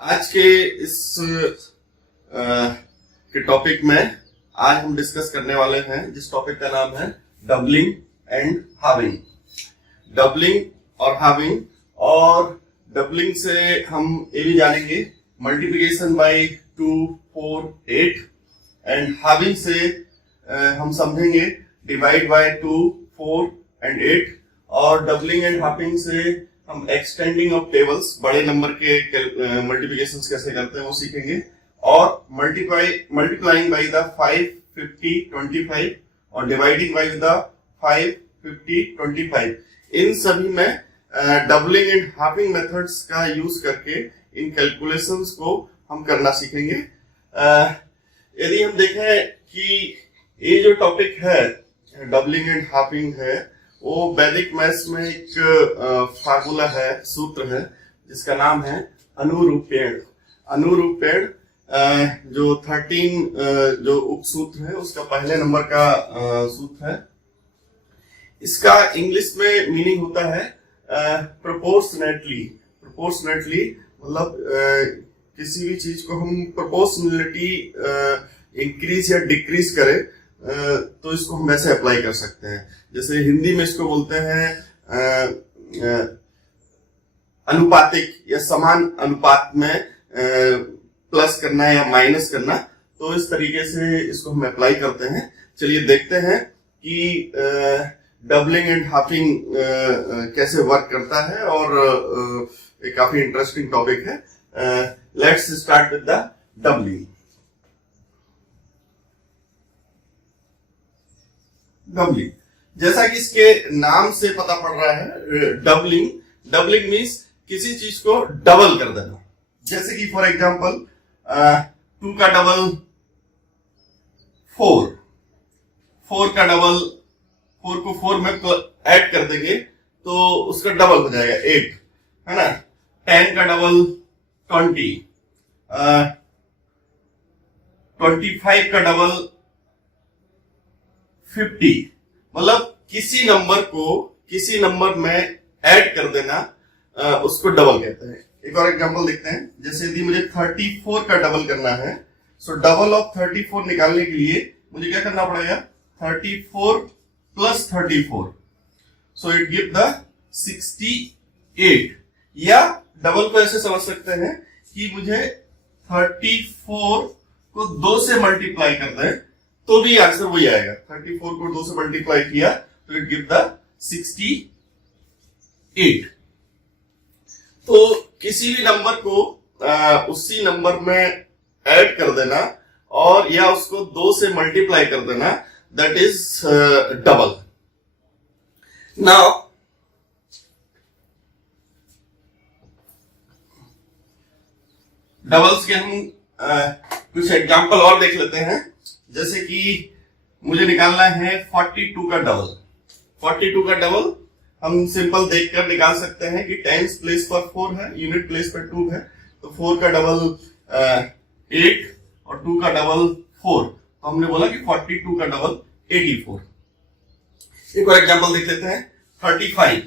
आज के इस के टॉपिक में आज हम डिस्कस करने वाले हैं जिस टॉपिक का नाम है डबलिंग एंड हाविंग। डबलिंग और हाविंग, और डबलिंग से हम ये भी जानेंगे मल्टीप्लिकेशन बाय 2, 4, 8, एंड हाविंग से हम समझेंगे डिवाइड बाय 2, 4 एंड 8, और डबलिंग एंड हाविंग से हम एक्सटेंडिंग ऑफ टेबल्स, बड़े नंबर के मल्टीप्लिकेशन कैसे करते हैं वो सीखेंगे, और मल्टीप्लाइंग बाय द 5, 50, 25 और डिवाइडिंग बाय द 5, 50, 25। इन सभी में डबलिंग एंड हाफिंग मेथड्स का यूज करके इन कैलकुलेशंस को हम करना सीखेंगे। यदि हम देखें कि ये जो टॉपिक है डबलिंग एंड हाफिंग है, वो वैदिक मैथ्स में एक फार्मूला है, सूत्र है, जिसका नाम है अनुरूपेण। अनुरूपेण जो 13 जो उपसूत्र है उसका पहले नंबर का सूत्र है। इसका इंग्लिश में मीनिंग होता है प्रोपोर्शनेटली। प्रोपोर्शनेटली मतलब किसी भी चीज को हम प्रोपोर्शनलिटी इंक्रीज या डिक्रीज करें तो इसको हम वैसे अप्लाई कर सकते हैं। जैसे हिंदी में इसको बोलते हैं अनुपातिक या समान अनुपात में प्लस करना या माइनस करना, तो इस तरीके से इसको हम अप्लाई करते हैं। चलिए देखते हैं कि डबलिंग एंड हाफिंग कैसे वर्क करता है, और एक काफी इंटरेस्टिंग टॉपिक है। Let's start with the doubling. Doubling, जैसा कि इसके नाम से पता पड़ रहा है, डबलिंग डबलिंग मीन्स किसी चीज को डबल कर देना। जैसे कि फॉर एग्जांपल 2 का डबल 4, 4 का डबल 4 को 4 में ऐड कर देंगे तो उसका डबल हो जाएगा 8, है ना। 10 का डबल 20, 25 का डबल 50। मतलब किसी नंबर को किसी नंबर में ऐड कर देना उसको डबल कहते हैं। एक और एग्जांपल देखते हैं। जैसे यदि मुझे 34 का डबल करना है, सो डबल ऑफ 34 निकालने के लिए मुझे क्या करना पड़ेगा, 34 plus 34, so it give the 68। या डबल को ऐसे समझ सकते हैं कि मुझे 34 को 2 से मल्टीप्लाई कर दें तो भी आंसर वही आएगा। 34 को 2 से मल्टीप्लाई किया तो इट गिव द 68। तो किसी भी नंबर को उसी नंबर में ऐड कर देना और या उसको 2 से मल्टीप्लाई कर देना, that is double. Now doubles के हम कुछ एग्जांपल और देख लेते हैं। जैसे कि मुझे निकालना है 42 का डबल। 42 का डबल हम सिंपल देखकर निकाल सकते हैं कि टेंस प्लेस पर 4 है, यूनिट प्लेस पर 2 है, तो 4 का डबल 8 और 2 का डबल 4, तो हमने बोला कि 42 का डबल 84। एक और एग्जांपल देख लेते हैं। 35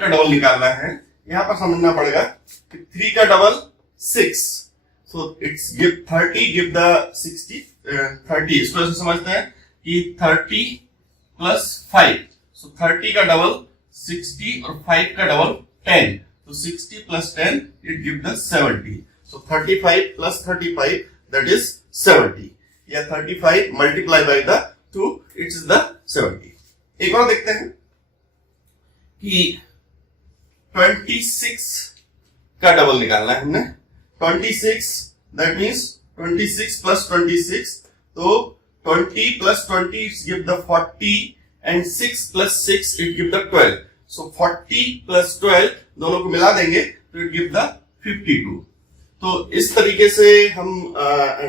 का डबल निकालना है। यहां पर समझना पड़ेगा कि 3 का double 6, so it's give 30 give the 60 30। इसको ऐसे समझते हैं कि 30 प्लस 5, so 30 का डबल 60 और 5 का double 10, so 60 plus 10 it give the 70, so 35 plus 35 that is 70, या 35 multiply by the 2 it's the 70। एक और देखते हैं कि 26 का डबल निकालना है हमने। 26 that means 26 plus 26, so 20 plus 20 it give the 40 and 6 plus 6 it give the 12, so 40 plus 12 दोनों को मिला देंगे तो it give the 52। तो इस तरीके से हम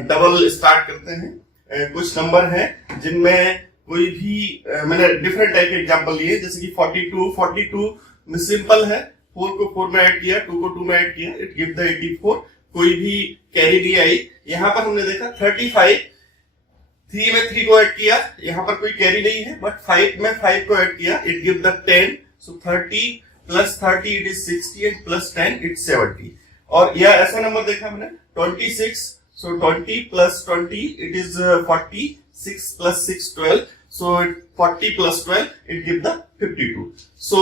डबल स्टार्ट करते हैं। कुछ नंबर हैं जिनमें कोई भी मैंने डिफरेंट टाइप के एग्जांपल लिए, जैसे कि 42 में सिंपल है, 4 को 4 में ऐड किया, 2 को 2 में ऐड किया, इट गिव द 84। कोई भी कैरी नहीं आई। यहां पर हमने देखा 35, 3 में 3 को ऐड किया, यहां पर कोई कैरी नहीं है, बट 5 में 5 को ऐड किया, it give the 10, so 30 plus 30 it is 60 and plus 10 it 70। और यह ऐसा नंबर देखा हमने 26, सो 20 plus 20 it is 40, 6 plus 6 12, so 40 plus 12 it give the 52। सो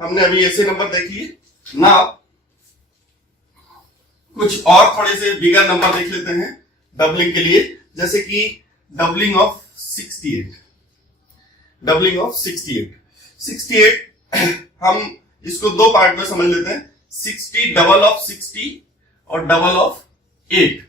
हमने अभी ऐसे नंबर देख लिए। नाउ कुछ और थोड़े से बिगर नंबर देख लेते हैं डबलिंग के लिए, जैसे कि डबलिंग ऑफ 68। डबलिंग ऑफ 68 हम इसको दो पार्ट में समझ लेते हैं। 60 डबल ऑफ 60 और डबल ऑफ 8।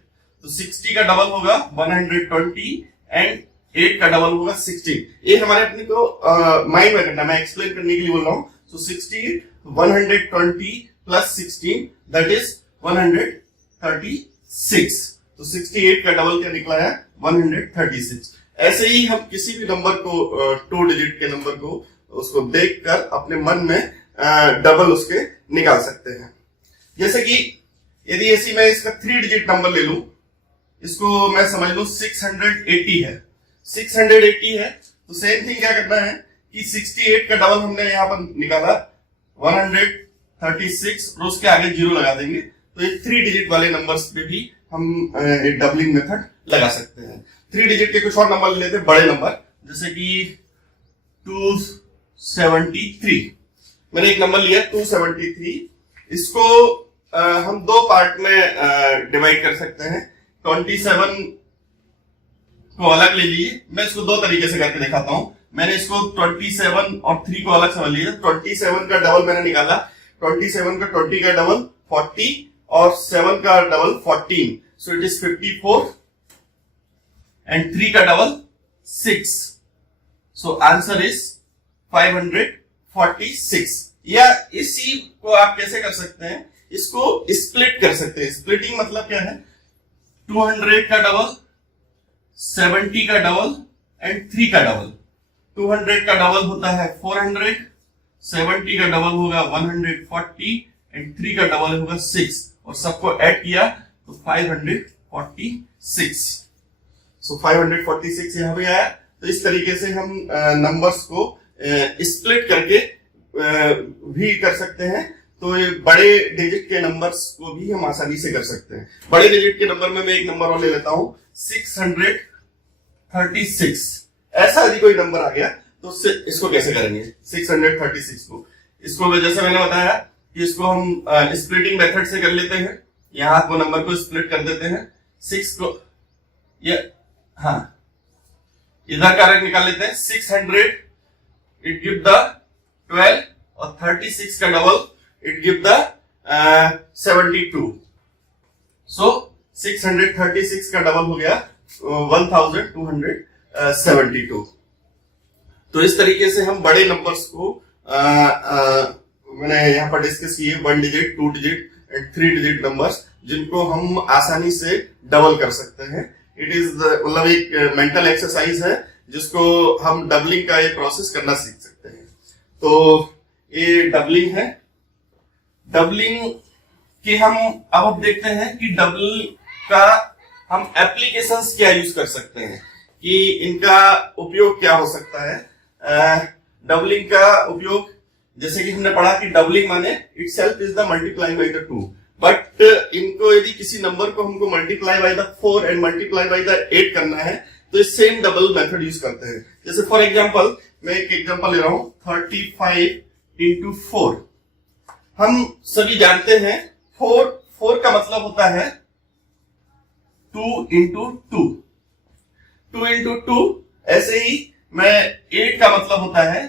तो 60 का डबल होगा 120 एंड 8 का डबल होगा 16। ये हमारे अपने को माइंड में करना, मैं एक्सप्लेन करने के लिए बोल रहा हूं। सो 60 120 प्लस 16 दैट इज 136। तो 68 का डबल क्या निकला है 136। ऐसे ही हम किसी भी नंबर को 2 डिजिट के नंबर को उसको देखकर अपने मन में डबल उसके निकाल सकते हैं। जैसे कि यदि ऐसी मैं इसका 3 डिजिट नंबर ले लूं, इसको मैं समझ लूं 680 है। 680 है तो सेम थिंग क्या करना है कि 68 का डबल हमने यहां पर निकाला 136 और उसके आगे 0 लगा देंगे। तो ये 3 डिजिट वाले नंबर्स पे भी हम डबलिंग मेथड लगा सकते हैं। 3 डिजिट के कुछ और नंबर ले लेते हैं, बड़े नंबर, जैसे कि 273। मैंने एक नंबर लिया 273। इसको हम दो पार्ट में डिवाइड कर सकते हैं। 27 को अलग ले लीजिए, मैं इसको दो तरीके से करके दिखाता हूं। मैंने इसको 27 और 3 को अलग समझ लिया। 27 का डबल मैंने निकाला, 27 का 20 का डबल 40 और 7 का double 14, so it is 54 and 3 का डबल 6, सो आंसर इज 546। या इसी को आप कैसे कर सकते हैं, इसको स्प्लिट कर सकते हैं। स्प्लिटिंग मतलब क्या है, 200 का डबल, 70 का डबल एंड 3 का डबल। 200 का डबल होता है 400, 70 का डबल होगा 140 एंड 3 का डबल होगा 6 और सबको ऐड किया तो 546। सो 546 यहां पे आया। तो इस तरीके से हम नंबर्स को स्प्लिट करके भी कर सकते हैं। तो ये बड़े डिजिट के नंबर्स को भी हम आसानी से कर सकते हैं। बड़े डिजिट के नंबर में मैं एक नंबर और ले लेता हूं 636। ऐसा यदि कोई नंबर आ गया तो इसको कैसे करेंगे 636 को। इसको जैसे मैंने बताया कि इसको हम स्प्लिटिंग मेथड से कर लेते हैं। यहां को नंबर को स्प्लिट कर देते हैं। 6 को हाँ इधर का रंग निकाल लेते हैं। 600 इट गिव द 12 और 36 का डबल इट गिव द 72। सो 636 का डबल हो गया 1272। तो इस तरीके से हम बड़े नंबर्स को मैंने यहां पर डिस्कस किए 1 digit, 2 digit and 3 digit numbers, जिनको हम आसानी से डबल कर सकते हैं। इट इज मतलब एक मेंटल एक्सरसाइज है जिसको हम डबलिंग का ये प्रोसेस करना सीख सकते हैं। तो ये डबलिंग है। डबलिंग के हम अब देखते हैं कि डबल का हम एप्लीकेशंस क्या यूज कर सकते हैं, कि इनका उपयोग क्या हो सकता है। डबलिंग का उपयोग जैसे कि हमने पढ़ा कि डबलिंग माने itself is the multiply by the 2, but इनको यदि किसी नंबर को हमको multiply by the 4 and multiply by the 8 करना है तो इस सेम डबल मेथड यूज करते हैं। जैसे फॉर एग्जांपल मैं एक एग्जांपल ले रहा हूं 35 इंटू 4। हम सभी जानते हैं 4 का मतलब होता है 2 इंटू 2, 2 इंटू 2। ऐसे ही मैं 8 का मतलब होता है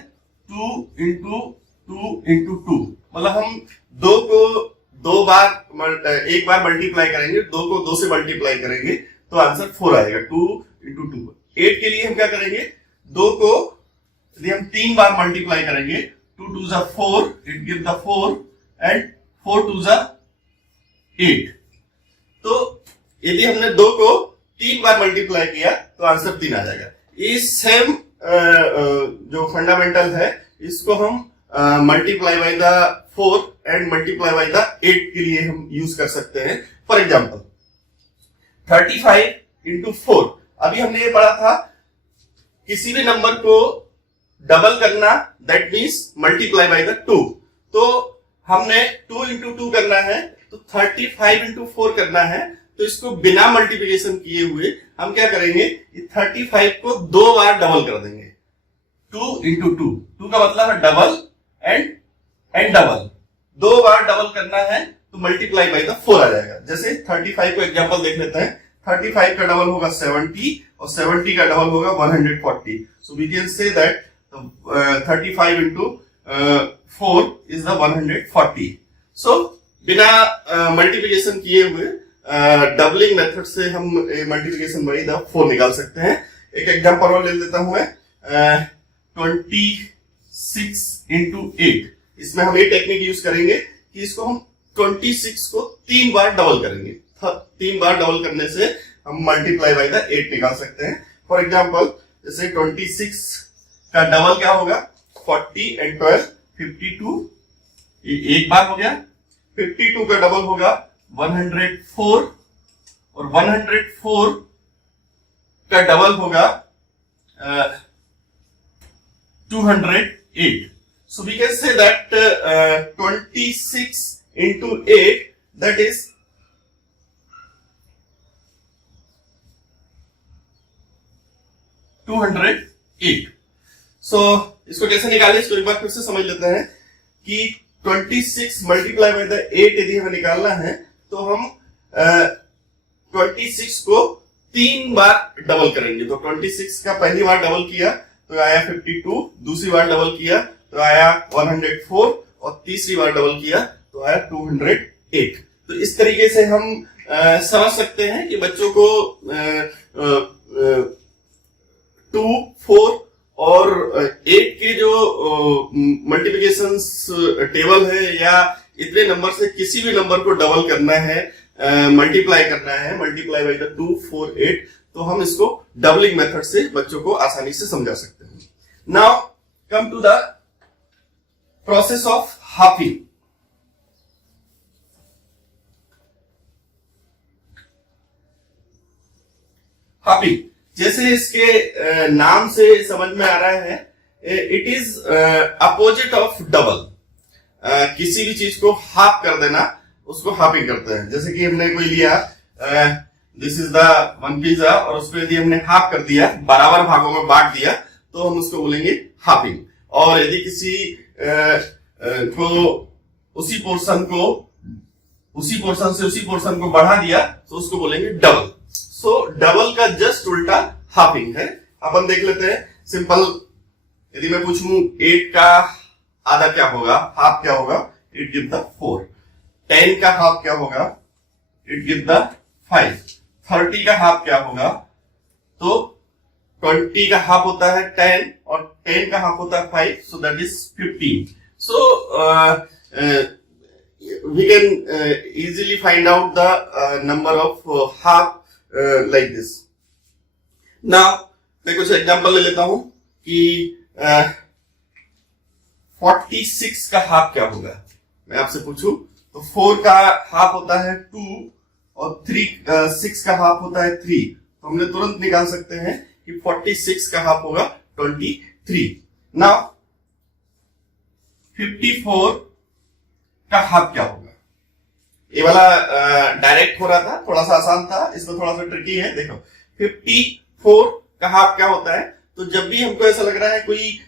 2 इंटू 2 इंटू 2। मतलब हम 2 को एक बार मल्टीप्लाई करेंगे, 2 को 2 से मल्टीप्लाई करेंगे तो आंसर 4 आएगा, 2 इंटू 2। 8 के लिए हम क्या करेंगे, 2 को यदि हम 3 बार मल्टीप्लाई करेंगे 2 2 जा 4 इट गिव द 4 एंड 4 2 जा 8। तो यदि हमने 2 को 3 बार मल्टीप्लाई किया तो आंसर 3 आ जाएगा। इस सेम जो फंडामेंटल है इसको हम multiply by the 4 and multiply by the 8 के लिए हम यूज कर सकते हैं। For example 35 into 4। अभी हमने ये पढ़ा था किसी भी नंबर को डबल करना that means multiply by the 2। तो हमने 2 इंटू 2 करना है, तो 35 इंटू 4 करना है। तो इसको बिना मल्टीप्लिकेशन किए हुए हम क्या करेंगे, 35 को 2 बार डबल कर देंगे। 2 इंटू 2 का मतलब है double and double, 2 bar double करना है तो मल्टीप्लाई बाई द 4 आ जाएगा। जैसे 35 को एग्जांपल देख लेते हैं। 35 का डबल होगा 70 और 70 का डबल होगा 140। So we can say that 35 into 4 is the 140। सो बिना मल्टीप्लिकेशन किए हुए डबलिंग मेथड से हम मल्टीप्लिकेशन बाई द 4 निकाल सकते हैं। एक एग्जांपल और ले लेता हूं मैं, 26 इंटू 8। इसमें हम ये टेक्निक यूज करेंगे कि इसको हम 26 को 3 बार डबल करेंगे। 3 बार डबल करने से हम मल्टीप्लाई बाई द 8 निकाल सकते हैं। फॉर एग्जांपल जैसे 26 का डबल क्या होगा, 40 एंड 12 52, ये एक बार हो गया। 52 का डबल होगा 104 और 104 का डबल होगा 208। So we can say that 26 into 8, that is 208। So इसको कैसे निकालें, इसको एक बार फिर से समझ लेते हैं कि 26 मल्टीप्लाई बाय द 8 यदि हमें निकालना है तो हम 26 को 3 बार डबल करेंगे। तो 26 का पहली बार डबल किया तो आया 52, दूसरी बार डबल किया तो आया 104 और तीसरी बार डबल किया तो आया 208। तो इस तरीके से हम समझ सकते हैं कि बच्चों को 2, 4 और 8 के जो मल्टीप्लिकेशन टेबल है या इतने नंबर से किसी भी नंबर को डबल करना है, मल्टीप्लाई करना है, मल्टीप्लाई बाई द 2, 4, 8, तो हम इसको डबलिंग मेथड से बच्चों को आसानी से समझा सकते हैं। Now come to the process of halving. Halving जैसे इसके नाम से समझ में आ रहा है, it is opposite of double. किसी भी चीज को हाफ कर देना उसको हाफिंग करते हैं। जैसे कि हमने कोई लिया, दिस इज द 1 पिज्जा और उसको यदि हमने हाफ कर दिया, बराबर भागों में बांट दिया, तो हम उसको बोलेंगे हाफिंग। और यदि किसी को उसी पोर्शन से उसी पोर्शन को बढ़ा दिया तो उसको बोलेंगे डबल। सो डबल का जस्ट उल्टा हाफिंग है। अपन देख लेते हैं सिंपल। यदि मैं पूछूं 8 का आधा क्या होगा, हाफ क्या होगा, इट गिव द 4। 10 का हाफ क्या होगा, इट गिव द 5। 30 का हाफ क्या होगा, तो 20 का हाफ होता है 10 और 10 का हाफ होता है 5, so that is 15। So we can easily find out the number of half like this. Now मैं कुछ एग्जांपल ले लेता हूं कि 46 का हाफ क्या होगा। मैं आपसे पूछूं तो 4 का हाफ होता है 2 और 6 का हाफ होता है 3, तो हमने तुरंत निकाल सकते हैं कि 46 का हाफ होगा 23। नाउ 54 का हाफ क्या होगा। ये वाला डायरेक्ट हो रहा था, थोड़ा सा आसान था, इसमें थोड़ा सा ट्रिकी है। देखो 54 का हाफ क्या होता है, तो जब भी हमको ऐसा लग रहा है कोई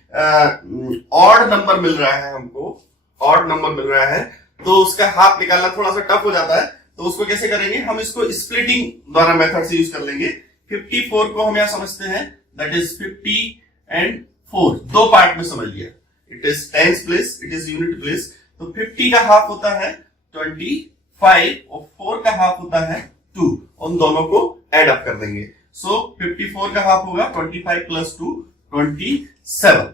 ऑड नंबर मिल रहा है, हमको ऑड नंबर मिल रहा है, तो उसका हाफ निकालना थोड़ा सा टफ हो जाता है। तो उसको कैसे करेंगे, हम इसको स्प्लिटिंग द्वारा मेथड से यूज कर लेंगे। 54 को हम यहां समझते हैं, दैट इज 50 एंड 4, दो पार्ट में समझ लिया। It is tens place, it is unit place. तो 50 का हाफ होता है 25 और 4 का हाफ होता है 2, उन दोनों को एड अप कर देंगे। सो 54 का हाफ होगा 25 प्लस 2, 27।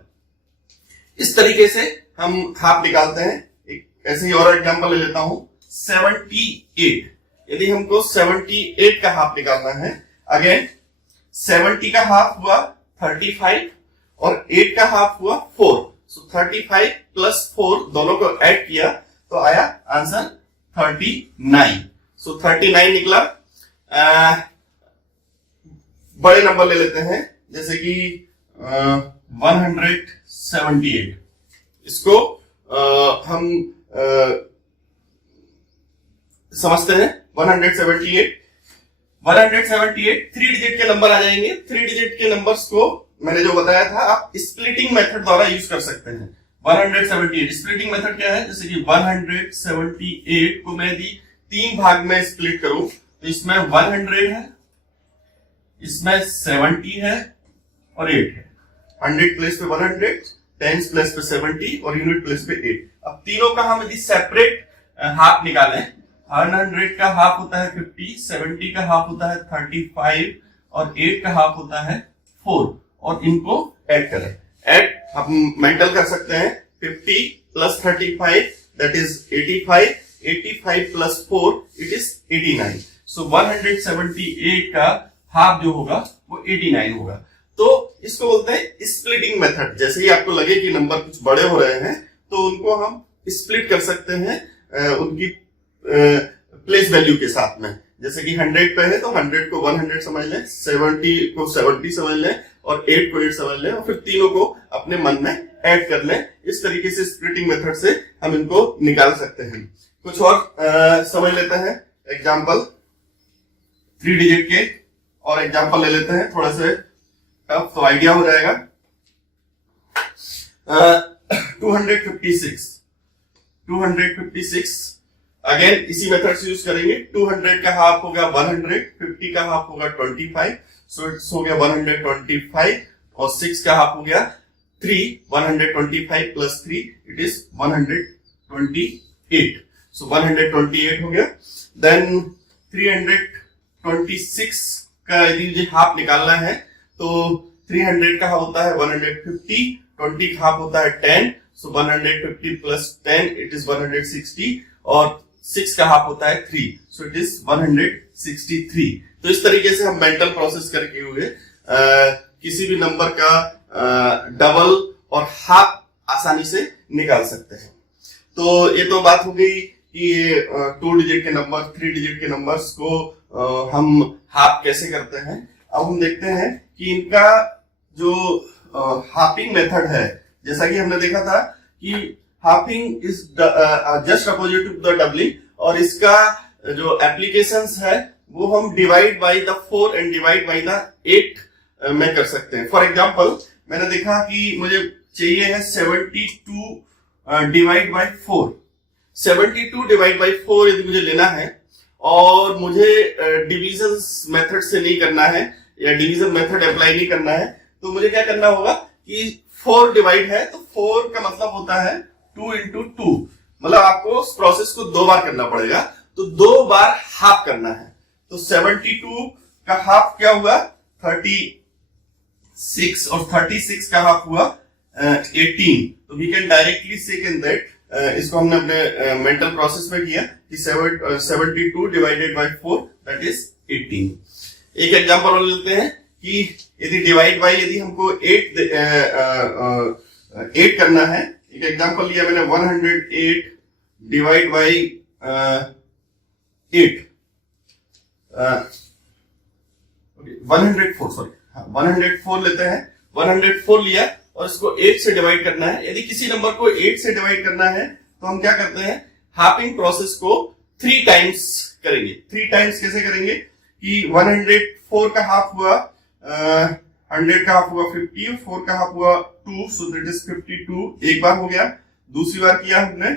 इस तरीके से हम हाफ निकालते हैं। एक ऐसे ही और एग्जांपल ले लेता हूं, 78। यदि हमको 78 का हाफ निकालना है, अगेन 70 का हाफ हुआ 35 और 8 का हाफ हुआ 4, सो 35 प्लस 4 दोनों को ऐड किया तो आया आंसर 39। सो 39 निकला। बड़े नंबर ले लेते हैं, जैसे कि 178। इसको हम समझते हैं 178 3 डिजिट के नंबर आ जाएंगे। 3 डिजिट के नंबर्स को मैंने जो बताया था आप स्प्लिटिंग मेथड द्वारा यूज कर सकते हैं। 178 स्प्लिटिंग मेथड क्या है, जैसे कि 178 को मैं यदि 3 भाग में स्प्लिट करूं तो इसमें 100 है, इसमें 70 है और 8 है। 100 प्लेस पे 100, 10 प्लेस पे 70 और यूनिट प्लेस पे 8। अब तीनों का हम यदि सेपरेट हाफ निकालें, 100 का हाफ होता है 50, 70 का हाफ होता है 35 और 8 का हाफ होता है 4 और इनको ऐड करें। ऐड हम मेंटल कर सकते हैं 50 plus 35 that is 85, 85 plus 4 it is 89। सो 178 का हाफ जो होगा वो 89 होगा। तो इसको बोलते हैं स्प्लिटिंग मेथड। जैसे ही आपको लगे कि नंबर कुछ बड़े हो रहे हैं तो उनको हम स्प्लिट कर सकते हैं उनकी प्लेस वैल्यू के साथ में। जैसे कि 100 पे है तो 100 को 100 समझ लें, 70 को 70 समझ लें और 8 को 8 समझ लें और फिर तीनों को अपने मन में ऐड कर लें। इस तरीके से स्प्लिटिंग मेथड से हम इनको निकाल सकते हैं। कुछ और समझ लेते हैं एग्जाम्पल 3 डिजिट के और एग्जाम्पल ले लेते हैं, थोड़ा से टफ तो आइडिया हो जाएगा। 256 अगेन इसी मेथड से यूज करेंगे। 200 का हाफ होगा 100, 50 का हाफ होगा 25, सो इट्स हो गया 125 और 6 का हाफ हो गया 3, 125 प्लस 3 इट इज 128, सो 128 हो गया। देन 326 का यदि मुझे हाफ निकालना है तो 300 का हाफ होता है 150, 20 का हाफ होता है 10, सो 150 प्लस 10 इट इज 160 और 6 का हाफ होता है 3, सो इट इज 163। तो इस तरीके से हम मेंटल प्रोसेस करके हुए किसी भी नंबर का डबल और हाफ आसानी से निकाल सकते हैं। तो ये तो बात हो गई कि 2 डिजिट के नंबर, 3 डिजिट के नंबर्स को हम हाफ कैसे करते हैं। अब हम देखते हैं कि इनका जो हाफिंग मेथड है, जैसा कि हमने देखा था कि halving is just opposite to the doubling, और इसका जो एप्लीकेशंस है वो हम divide by the 4 and divide by the 8 में कर सकते हैं। फॉर एग्जांपल मैंने देखा कि मुझे चाहिए है 72 डिवाइड बाय 4। 72 डिवाइड बाय 4 यदि मुझे लेना है और मुझे डिवीजन मेथड से नहीं करना है या डिवीजन मेथड अप्लाई नहीं करना है, तो मुझे क्या करना होगा कि 4 डिवाइड है तो 4 का मतलब होता है 2 into 2, मतलब आपको उस प्रोसेस को 2 बार करना पड़ेगा, तो 2 बार हाफ करना है। तो 72 का हाफ क्या हुआ 36 और 36 का हाफ हुआ 18। तो वी कैन डायरेक्टली से कैन दैट इसको हमने अपने मेंटल प्रोसेस में किया कि 72 डिवाइडेड बाय 4 दैट इज 18। एक एग्जांपल और लेते हैं कि यदि डिवाइड बाय यदि हमको 8 करना है। एक एग्जांपल लिया मैंने 108 डिवाइड बाय 8 104 लेते हैं। 104 लिया और इसको 8 से डिवाइड करना है। यदि किसी नंबर को 8 से डिवाइड करना है तो हम क्या करते हैं, हाफिंग प्रोसेस को 3 टाइम्स करेंगे। 3 टाइम्स कैसे करेंगे कि 104 का हाफ हुआ 100 का हाफ हुआ 50 और 4 का हाफ हुआ 2, सो दैट इज 52 एक बार हो गया। दूसरी बार किया हमने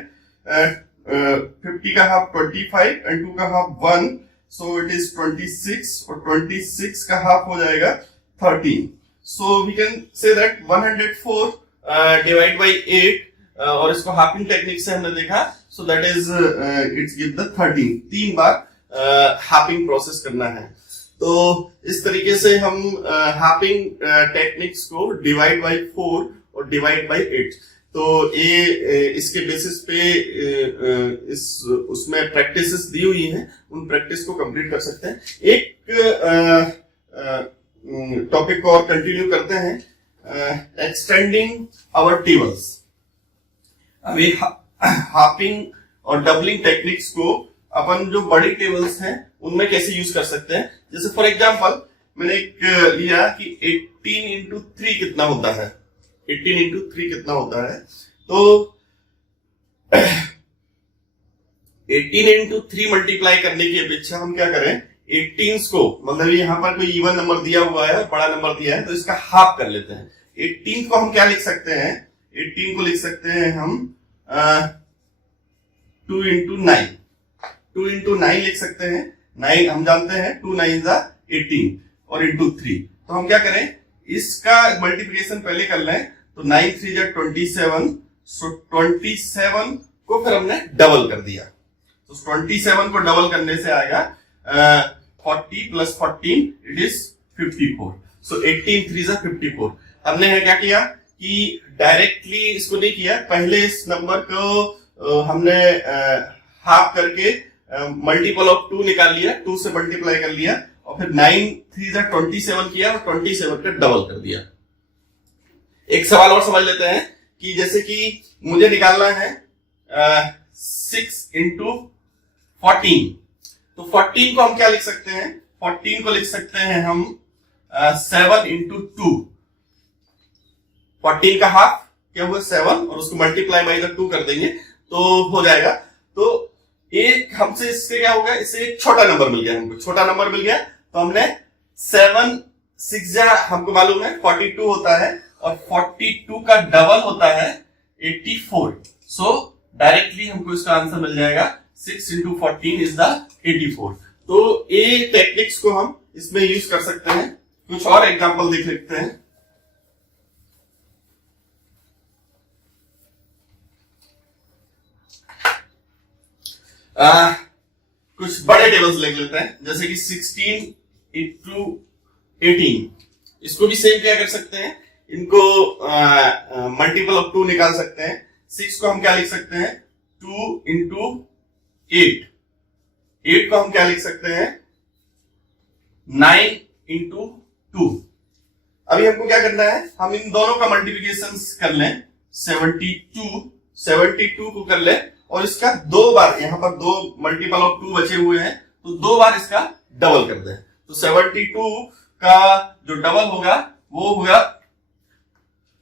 50 का हाफ 25 एंड 2 का हाफ 1, सो इट इज 26 और 26 का हाफ हो जाएगा 13। So we can say that 104 divided by 8 और इसको हाफिंग टेक्निक से हमने देखा, so that is it's give the 13। 3 bar halving process करना है। तो इस तरीके से हम हाफिंग टेक्निक्स को डिवाइड बाय 4 और डिवाइड बाय 8, तो ये इसके बेसिस पे उसमें प्रैक्टिसेस दी हुई हैं, उन प्रैक्टिस को कंप्लीट कर सकते हैं। एक टॉपिक को और कंटिन्यू करते हैं, एक्सटेंडिंग आवर टेबल्स। अभी हाफिंग और डबलिंग टेक्निक्स को अपन जो बड़ी टेबल्स हैं उनमें कैसे यूज कर सकते हैं। जैसे फॉर एग्जांपल मैंने एक लिया कि 18 into 3 कितना होता है, 18 into 3 कितना होता है। तो 18 इंटू 3 मल्टीप्लाई करने की अपेक्षा हम क्या करें, 18 को, मतलब यहाँ पर कोई इवन नंबर दिया हुआ है, बड़ा नंबर दिया है, तो इसका हाफ कर लेते हैं। 18 को हम क्या लिख सकते हैं, 18 को लिख सकते हैं हम 2 इंटू 9, 2 इंटू 9 लिख सकते हैं। 9 हम जानते हैं 2 9 जा 18 और इंटू 3, तो हम क्या करें, इसका मल्टीप्लिकेशन पहले कर लें, तो 9 3 जा 27, सो 27 को फिर हमने डबल कर दिया, तो 27 को डबल करने से आएगा 40 प्लस 14 इट इज 54, सो 18 3 जा 54। हमने है क्या किया कि डायरेक्टली इसको नहीं किया, पहले इस नंबर को हमने हाफ करके मल्टीपल ऑफ 2 निकाल लिया, 2 से मल्टीप्लाई कर लिया, और फिर 9 3 जा 27 किया और 27 का डबल कर दिया। एक सवाल और समझ लेते हैं कि जैसे कि मुझे निकालना है 6 इंटू 14, तो 14 को हम क्या लिख सकते हैं, 14 को लिख सकते हैं हम 7 इंटू 2, 14 का हाफ क्या हुआ 7, और उसको मल्टीप्लाई बाई द 2 कर देंगे तो हो जाएगा। तो एक हमसे इससे क्या होगा, इससे एक छोटा नंबर मिल गया, हमको छोटा नंबर मिल गया, तो हमने 7 6 जा हमको मालूम है 42 होता है, और 42 का डबल होता है 84, सो डायरेक्टली हमको इसका आंसर मिल जाएगा 6 इंटू 14 इज द 84। तो ये टेक्निक्स को हम इसमें यूज कर सकते हैं। कुछ और एग्जांपल देख लेते हैं। कुछ बड़े टेबल्स लिख लेते हैं, जैसे कि 16 इंटू 18, इसको भी सेम क्या कर सकते हैं, इनको मल्टीपल ऑफ 2 निकाल सकते हैं। 6 को हम क्या लिख सकते हैं 2 इंटू 8, 8 को हम क्या लिख सकते हैं 9 इंटू 2। अभी हमको क्या करना है, हम इन दोनों का मल्टीप्लिकेशन कर लें, 72 को कर लें, और इसका 2 बार, यहां पर 2 मल्टीपल ऑफ 2 बचे हुए हैं, तो 2 बार इसका डबल कर दें, तो 72 का जो डबल होगा वो होगा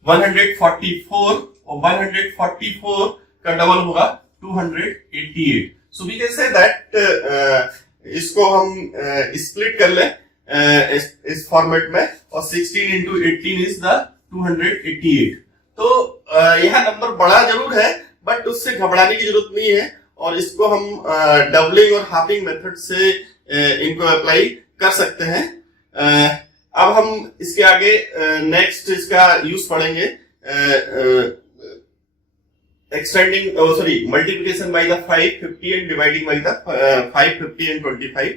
144, और 144 का डबल होगा 288। So we can say that इसको हम स्प्लिट कर लें इस फॉर्मेट में, और 16 इंटू 18 इज द 288। तो यह नंबर बड़ा जरूर है, बट उससे घबराने की जरूरत नहीं है, और इसको हम डबलिंग और हाफिंग मेथड से इनको अप्लाई कर सकते हैं। अब हम इसके आगे नेक्स्ट इसका यूज पढ़ेंगे, extending multiplication by the 5 50 and dividing by the 5 50 and 25।